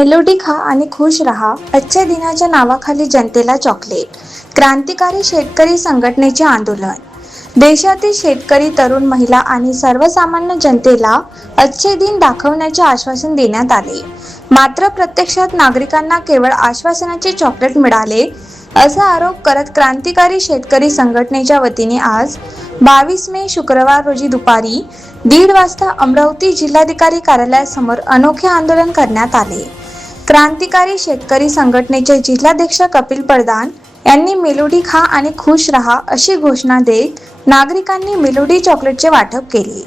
Melody खा आणि खुश रहा. आजच्या दिनाच्या नावाखाली जनतेला चॉकलेट. क्रांतिकारी शेतकरी संघटनेचे आंदोलन. देशातील शेतकरी, तरुण, महिला आणि सर्वसामान्य जनतेला आजचे दिन दाखवण्याचे आश्वासन देण्यात आले. मात्र प्रत्यक्षात नागरिकांना केवळ आश्वासनाचे चॉकलेट मिळाले असा आरोप करत क्रांतिकारी शेतकरी संघटनेच्या वतीने आज 22 मे शुक्रवार रोजी दुपारी 1:30 वाजता अमरावती जिल्हाधिकारी कार्यालयासमोर अनोखे आंदोलन करण्यात आले. क्रांतिकारी शेतकरी संघटनेचे जिल्हाध्यक्ष कपिल पडदान यांनी मेलोडी खा आणि खुश रहा अशी घोषणा देत नागरिकांनी मेलोडी चॉकलेटचे वाटप केले.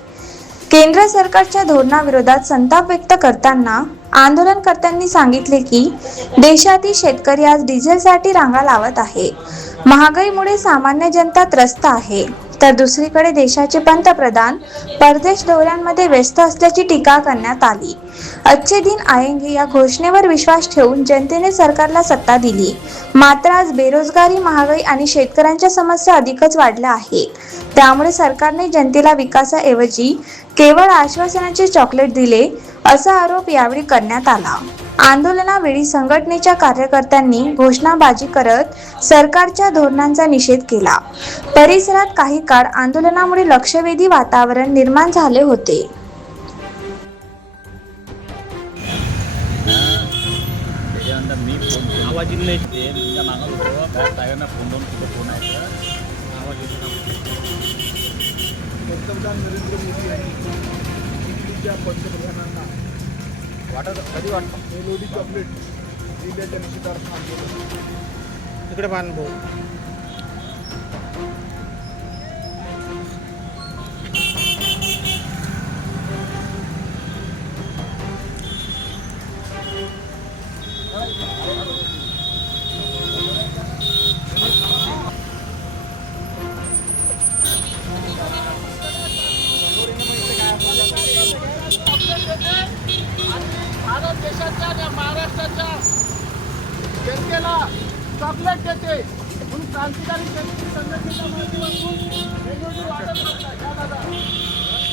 केंद्र सरकारच्या धोरणाविरोधात संताप व्यक्त करताना आंदोलनकर्त्यांनी सांगितले की देशातील शेतकरी आज डिझेलसाठी रांगा लावत आहे. महागाईमुळे सामान्य जनता त्रस्त आहे, तर दुसरीकडे देशाचे पंतप्रधान परदेश दौऱ्यांमध्ये व्यस्त असल्याची टीका करण्यात आली. आजचे दिन आएंगे या घोषणेवर विश्वास ठेवून जनतेने सरकारला सत्ता दिली. मात्र आज बेरोजगारी, महागाई आणि शेतकऱ्यांच्या समस्या अधिकच वाढल्या आहेत. त्यामुळे सरकारने जनतेला विकासाऐवजी केवळ आश्वासनाचे चॉकलेट दिले असा आरोप यावेळी करण्यात आला. आंदोलनावेळी संघटनेच्या कार्यकर्त्यांनी घोषणाबाजी करत सरकारच्या धोरणांचा निषेध केला. परिसरात काही काळ आंदोलनामुळे लक्षवेधी वातावरण निर्माण झाले होते. मी फोन आवाज नाही ते तुमच्या मागं होतो बाहेर टायरना फोन लावून कुठं फोन आहे आवाज येतो. पंतप्रधान नरेंद्र मोदी यांनी दिल्लीच्या पंतप्रधानांना वाटत कधी वाटतं मेलोडी चॉकलेट दिल्याच्या निषेधार्थ आंदोलन इकडे पाहून भाऊ. भारत देशाच्या आणि महाराष्ट्राच्या जनतेला चॉकलेट देते म्हणून क्रांतिकारी शेतकरी संघटनेच्या माध्यमातून वेगवेगळी वाटप करतात. घ्या दादा,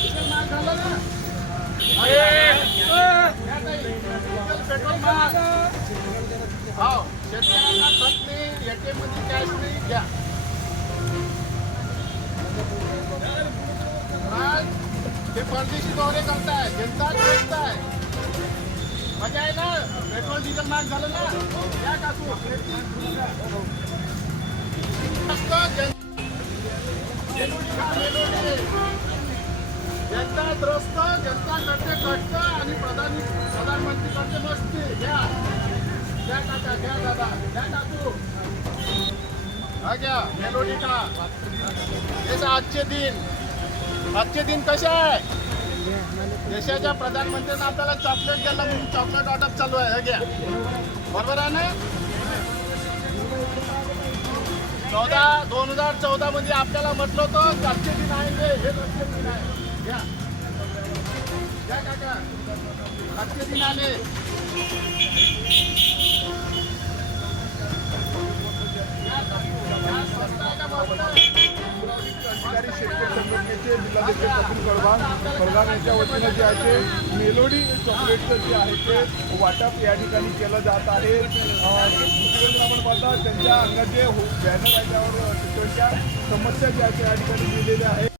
इथे महाग झालं ना, पेट्रोल महाग. हो, शेतकऱ्यांना खत नाही, ATM मध्ये कॅश नाही. घ्या ते परदेशी दौरे करताय, जनता त्रस्त आहे. मजा आहे ना, पेट्रोल डिझेल महाग झालं ना. या टाकू जनता त्रस्त, जनता करते कष्ट आणि प्रधानमंत्री करते मस्ती. घ्या घ्या काका, घ्या दादा, घ्या टाकू. हा घ्या मेलोडी का. हे आजचे दिन कसे आहे. देशाच्या प्रधानमंत्र्यांना आपल्याला चॉकलेट द्यायला म्हणून चॉकलेट वाटप चालू आहे. हे घ्या, बरोबर आहे ना. 2014 मध्ये आपल्याला म्हटलं होतं आजचे दिन आहे, हे आजचे दिन आहे. घ्या घ्या काका, आजचे दिन आले. क्रांतिकारी शेतकरी संघटनेचे जिल्हाध्यक्ष कपिल पडदान यांच्या वतीनं जे आहे ते मेलोडी चॉकलेटचं जे आहे ते वाटप या ठिकाणी केलं जात आहे. आपण पाहता त्यांच्या अंगात जे बॅनर आहे त्यावर शेतकऱ्यांच्या समस्या ज्या आहेत त्या या ठिकाणी लिहिलेल्या आहेत.